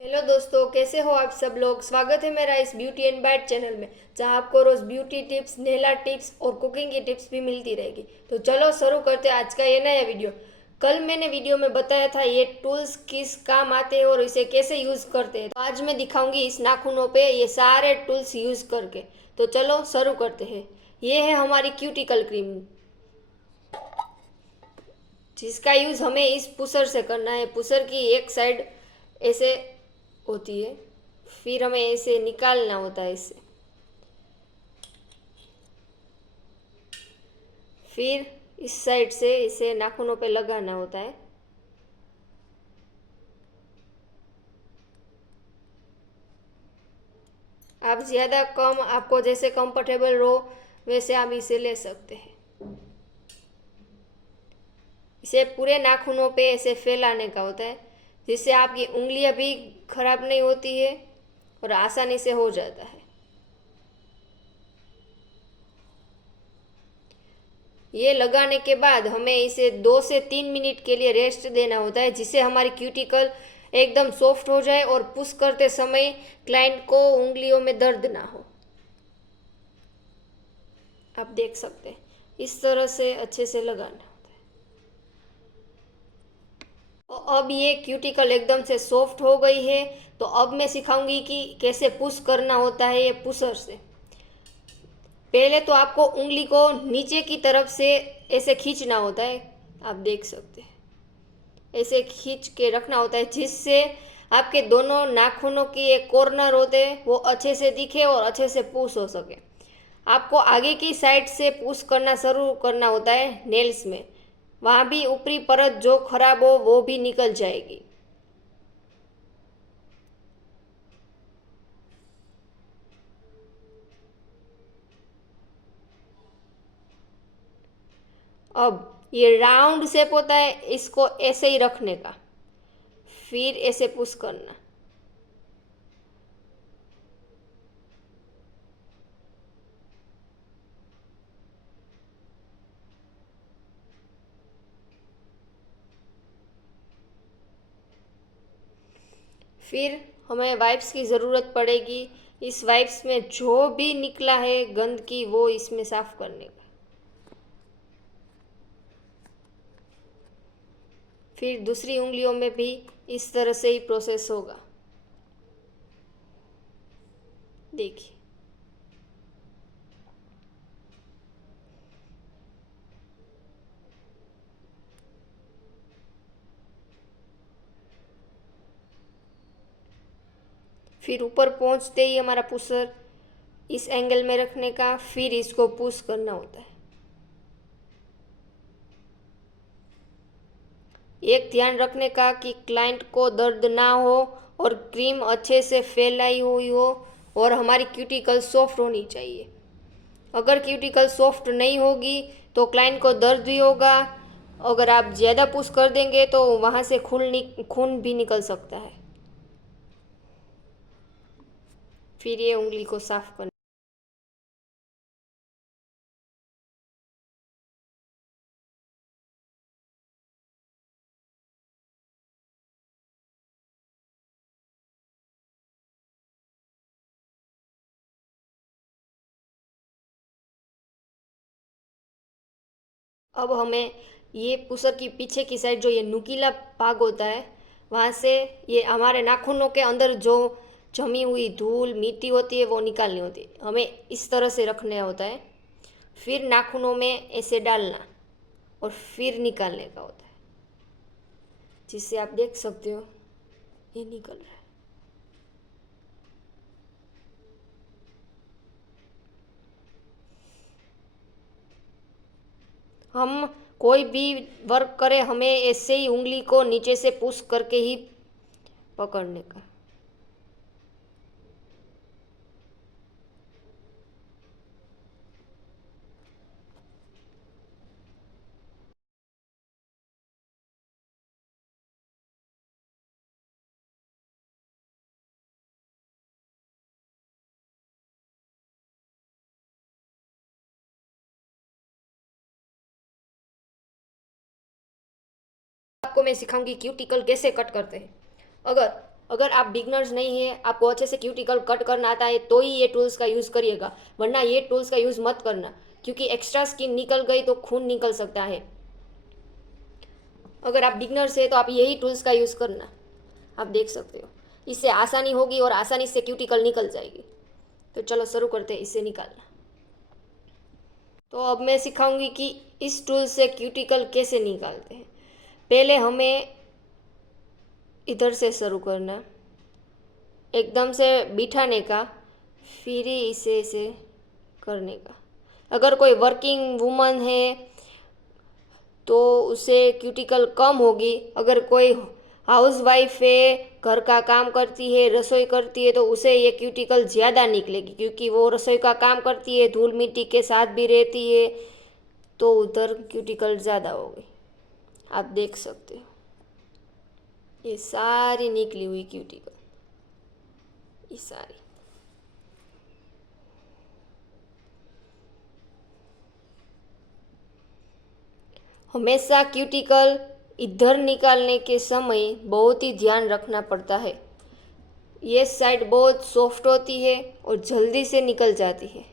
Hello दोस्तों, कैसे हो आप सब लोग। स्वागत है मेरा इस ब्यूटी एंड बाइट चैनल में, जहां आपको रोज ब्यूटी टिप्स, नेला टिप्स और कुकिंग की टिप्स भी मिलती रहेगी। तो चलो शुरू करते हैं आज का ये नया वीडियो। कल मैंने वीडियो में बताया था ये टूल्स किस काम आते हैं और इसे कैसे यूज करते हैं। तो आज मैं दिखाऊंगी इस नाखूनों पे ये सारे टूल्स यूज करके। तो चलो शुरू करते हैं। ये है हमारी क्यूटिकल क्रीम, जिसका यूज हमें इस पुसर से करना है। पुसर की एक साइड ऐसे होती है, फिर हमें ऐसे निकालना होता है इससे। फिर इस साइड से इसे नाखूनों पे लगाना होता है। आप ज़्यादा कम, आपको जैसे कंफर्टेबल हो वैसे आप इसे ले सकते हैं। इसे पूरे नाखूनों पे ऐसे फैलाने का होता है, जिससे आपकी उंगलियां भी खराब नहीं होती है और आसानी से हो जाता है। ये लगाने के बाद हमें इसे 2 से 3 मिनट के लिए रेस्ट देना होता है, जिससे हमारी क्यूटिकल एकदम सॉफ्ट हो जाए और पुश करते समय क्लाइंट को उंगलियों में दर्द ना हो। आप देख सकते हैं इस तरह से अच्छे से लगाना। अब ये क्यूटिकल एकदम से सॉफ्ट हो गई है। तो अब मैं सिखाऊंगी कि कैसे पुश करना होता है ये पुशर से। पहले तो आपको उंगली को नीचे की तरफ से ऐसे खींचना होता है। आप देख सकते हैं ऐसे खींच के रखना होता है, जिससे आपके दोनों नाखूनों की एक कॉर्नर होते हैं वो अच्छे से दिखे और अच्छे से पुश हो सके। आपको आगे की साइड से पुश करना शुरू करना होता है नेल्स में। वहाँ भी ऊपरी परत जो खराब हो वो भी निकल जाएगी। अब ये राउंड शेप होता है, इसको ऐसे ही रखने का, फिर ऐसे पुश करना। फिर हमें वाइप्स की ज़रूरत पड़ेगी। इस वाइप्स में जो भी निकला है गंदगी वो इसमें साफ करने का। फिर दूसरी उंगलियों में भी इस तरह से ही प्रोसेस होगा। देखिए, फिर ऊपर पहुंचते ही हमारा पुशर इस एंगल में रखने का, फिर इसको पुश करना होता है। एक ध्यान रखने का कि क्लाइंट को दर्द ना हो और क्रीम अच्छे से फैलाई हुई हो और हमारी क्यूटिकल सॉफ्ट होनी चाहिए। अगर क्यूटिकल सॉफ्ट नहीं होगी तो क्लाइंट को दर्द भी होगा। अगर आप ज़्यादा पुश कर देंगे तो वहाँ से खून भी निकल सकता है। फिर ये उंगली को साफ करना। अब हमें ये पुसर की पीछे की साइड जो ये नुकीला भाग होता है, वहाँ से ये हमारे नाखूनों के अंदर जो जमी हुई धूल मिट्टी होती है वो निकालनी होती है। हमें इस तरह से रखना होता है, फिर नाखूनों में ऐसे डालना और फिर निकालने का होता है, जिससे आप देख सकते हो ये निकल रहा है। हम कोई भी वर्क करें हमें ऐसे ही उंगली को नीचे से पुश करके ही पकड़ने का। आपको मैं सिखाऊंगी क्यूटिकल कैसे कट करते हैं। अगर अगर आप बिगनर्स नहीं है, आपको अच्छे से क्यूटिकल कट करना आता है, तो ही ये टूल्स का यूज़ करिएगा, वरना ये टूल्स का यूज़ मत करना, क्योंकि एक्स्ट्रा स्किन निकल गई तो खून निकल सकता है। अगर आप बिगनर्स है तो आप यही टूल्स का यूज़ करना। आप देख सकते हो, इससे आसानी होगी और आसानी से क्यूटिकल निकल जाएगी। तो चलो शुरू करते हैं इससे निकालना। तो अब मैं सिखाऊंगी कि इस टूल से क्यूटिकल कैसे निकालते हैं। पहले हमें इधर से शुरू करना, एकदम से बिठाने का, फिर ही इसे करने का। अगर कोई वर्किंग वुमन है तो उसे क्यूटिकल कम होगी। अगर कोई हाउस वाइफ है, घर का काम करती है, रसोई करती है, तो उसे ये क्यूटिकल ज़्यादा निकलेगी, क्योंकि वो रसोई का काम करती है, धूल मिट्टी के साथ भी रहती है, तो उधर क्यूटिकल ज़्यादा होगी। आप देख सकते हो, ये सारी निकली हुई क्यूटिकल, ये सारी। हमेशा क्यूटिकल इधर निकालने के समय बहुत ही ध्यान रखना पड़ता है। ये साइड बहुत सॉफ्ट होती है और जल्दी से निकल जाती है।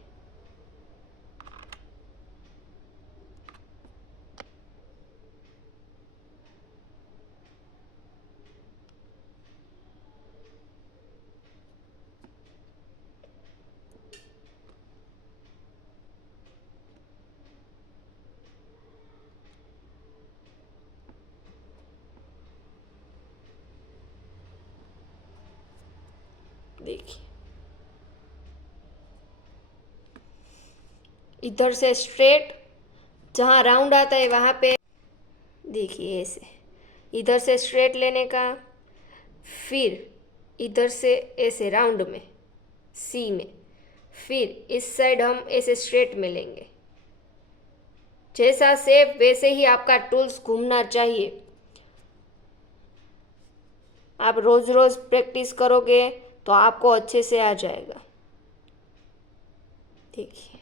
देखिए, इधर से स्ट्रेट, जहाँ राउंड आता है वहाँ पे देखिए ऐसे, इधर से स्ट्रेट लेने का, फिर इधर से ऐसे राउंड में, सी में, फिर इस साइड हम ऐसे स्ट्रेट में लेंगे। जैसा शेप वैसे ही आपका टूल्स घूमना चाहिए। आप रोज़ रोज़ प्रैक्टिस करोगे तो आपको अच्छे से आ जाएगा। देखिए,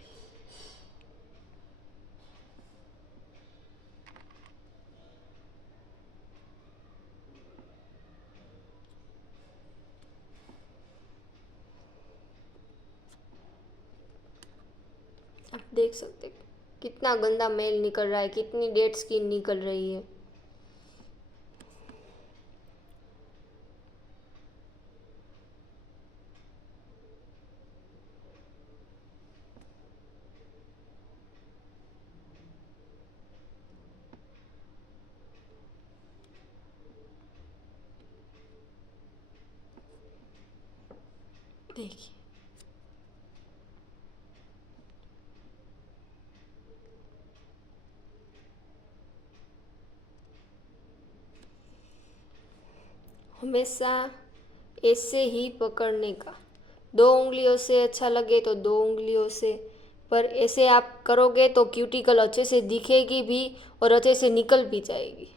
आप देख सकते हैं कितना गंदा मैल निकल रहा है, कितनी डेड स्किन निकल रही है। देखिए, हमेशा ऐसे ही पकड़ने का। 2 उंगलियों से अच्छा लगे तो 2 उंगलियों से, पर ऐसे आप करोगे तो क्यूटिकल अच्छे से दिखेगी भी और अच्छे से निकल भी जाएगी।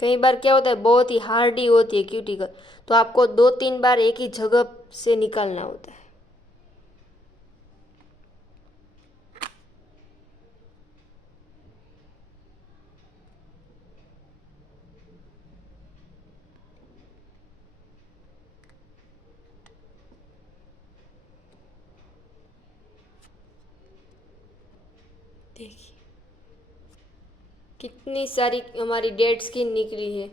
कई बार क्या होता है, बहुत ही हार्डी होती है क्यूटिकल, तो आपको 2-3 बार एक ही जगह से निकालना होता है। देखिए, कितनी सारी हमारी डेड स्किन निकली है।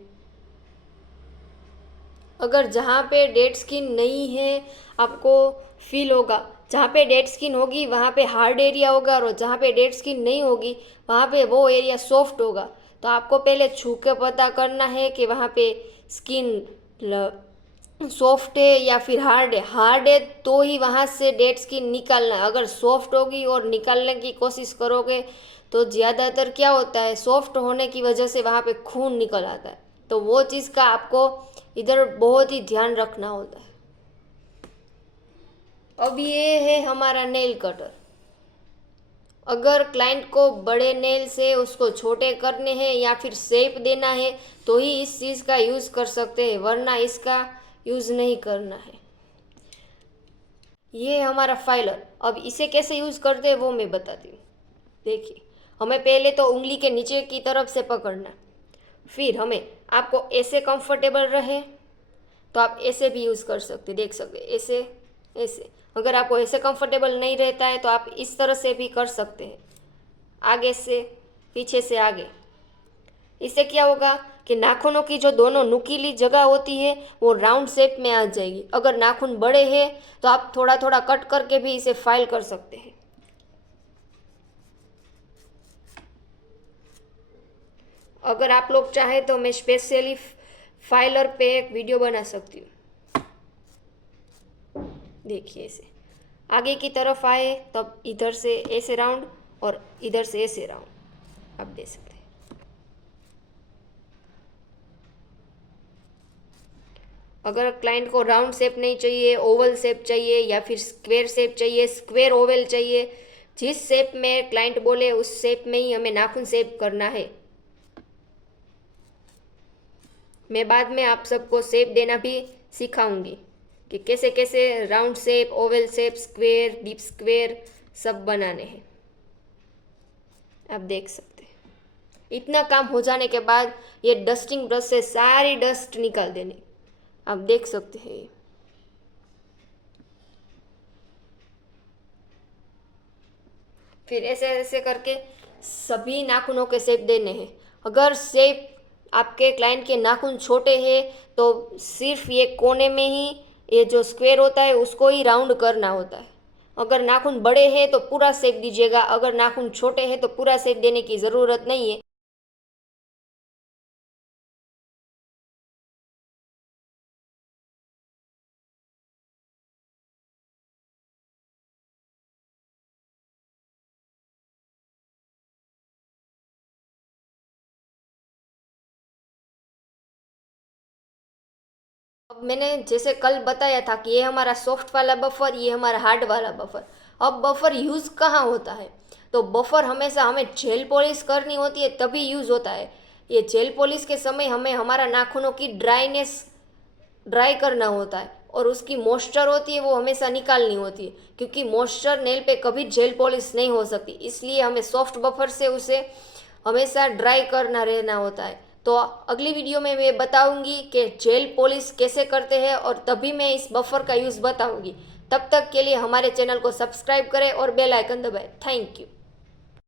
अगर जहाँ पे डेड स्किन नहीं है, आपको फील होगा, जहाँ पे डेड स्किन होगी वहाँ पे हार्ड एरिया होगा, और जहाँ पे डेड स्किन नहीं होगी वहाँ पे वो एरिया सॉफ्ट होगा। तो आपको पहले छू के पता करना है कि वहाँ पे स्किन सॉफ्ट है या फिर हार्ड है। हार्ड है तो ही वहाँ से डेड स्किन निकालना है। अगर सॉफ्ट होगी और निकालने की कोशिश करोगे तो ज़्यादातर क्या होता है, सॉफ्ट होने की वजह से वहाँ पे खून निकल आता है। तो वो चीज़ का आपको इधर बहुत ही ध्यान रखना होता है। अब ये है हमारा नेल कटर। अगर क्लाइंट को बड़े नेल से उसको छोटे करने हैं या फिर शेप देना है तो ही इस चीज़ का यूज़ कर सकते हैं, वरना इसका यूज़ नहीं करना है। ये है हमारा फाइलर। अब इसे कैसे यूज़ करते हैं वो मैं बताती हूँ। देखिए, हमें पहले तो उंगली के नीचे की तरफ से पकड़ना, फिर हमें आपको ऐसे कंफर्टेबल रहे तो आप ऐसे भी यूज़ कर सकते, देख सकते ऐसे ऐसे। अगर आपको ऐसे कंफर्टेबल नहीं रहता है तो आप इस तरह से भी कर सकते हैं, आगे से पीछे से आगे। इससे क्या होगा कि नाखूनों की जो दोनों नुकीली जगह होती है वो राउंड शेप में आ जाएगी। अगर नाखून बड़े हैं तो आप थोड़ा थोड़ा कट करके भी इसे फाइल कर सकते हैं। अगर आप लोग चाहे तो मैं स्पेशली फाइलर पे एक वीडियो बना सकती हूँ। देखिए इसे आगे की तरफ आए तब इधर से ऐसे राउंड और इधर से ऐसे राउंड आप दे सकते हैं। अगर क्लाइंट को राउंड शेप नहीं चाहिए, ओवल शेप चाहिए या फिर स्क्वायर शेप चाहिए, स्क्वायर ओवल चाहिए, जिस शेप में क्लाइंट बोले उस शेप में ही हमें नाखून शेप करना है। मैं बाद में आप सबको शेप देना भी सिखाऊंगी कि कैसे कैसे round shape, Oval shape, square, deep square सब बनाने हैं। आप देख सकते हैं। इतना काम हो जाने के बाद ये डस्टिंग ब्रश से सारी डस्ट निकाल देनी, आप देख सकते हैं। फिर ऐसे ऐसे करके सभी नाखूनों के शेप देने हैं। अगर शेप आपके क्लाइंट के नाखून छोटे हैं तो सिर्फ ये कोने में ही ये जो स्क्वायर होता है उसको ही राउंड करना होता है। अगर नाखून बड़े हैं तो पूरा शेप दीजिएगा, अगर नाखून छोटे हैं तो पूरा शेप देने की ज़रूरत नहीं है। अब मैंने जैसे कल बताया था कि ये हमारा सॉफ्ट वाला बफर, ये हमारा हार्ड वाला बफर। अब बफर यूज़ कहाँ होता है, तो बफर हमेशा हमें जेल पॉलिश करनी होती है तभी यूज़ होता है। ये जेल पॉलिश के समय हमें हमारा नाखूनों की ड्राई करना होता है और उसकी मॉइस्चर होती है वो हमेशा निकालनी होती है, क्योंकि मॉइस्चर नेल पे कभी जेल पॉलिश नहीं हो सकती। इसलिए हमें सॉफ्ट बफर से उसे हमेशा ड्राई करना रहना होता है। तो अगली वीडियो में मैं बताऊंगी कि जेल पॉलिश कैसे करते हैं और तभी मैं इस बफर का यूज़ बताऊंगी। तब तक के लिए हमारे चैनल को सब्सक्राइब करें और बेल आइकन दबाएं। Thank you.